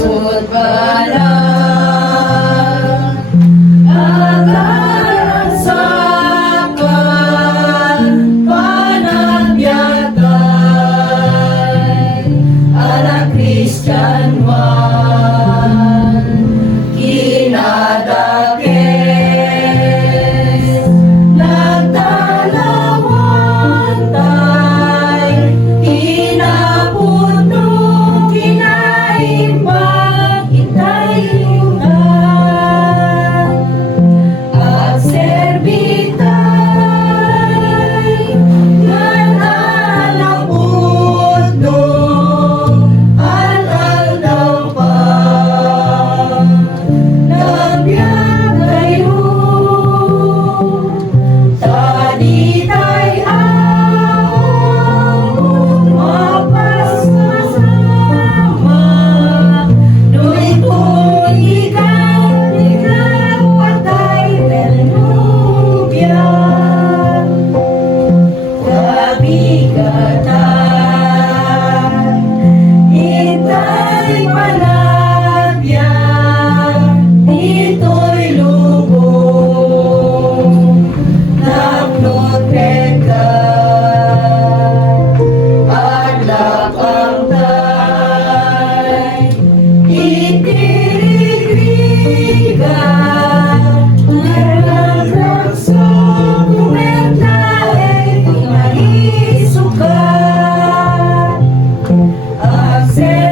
Pusot balang agarasakan panagbiagay ala Christian man kinadakes nagdalawan tay inapuno kinaimbang itayunan at serbitay ngan alapud no al-aldaw pa nagbiag kayo tadi tay ang mapasasama do'y tuligan ikaw patay Benubia kabigatan itay panagbiag dito'y lubong nagnotred ka adlak ang tay itirigriga ngarang sa kumetlae maisuka Akse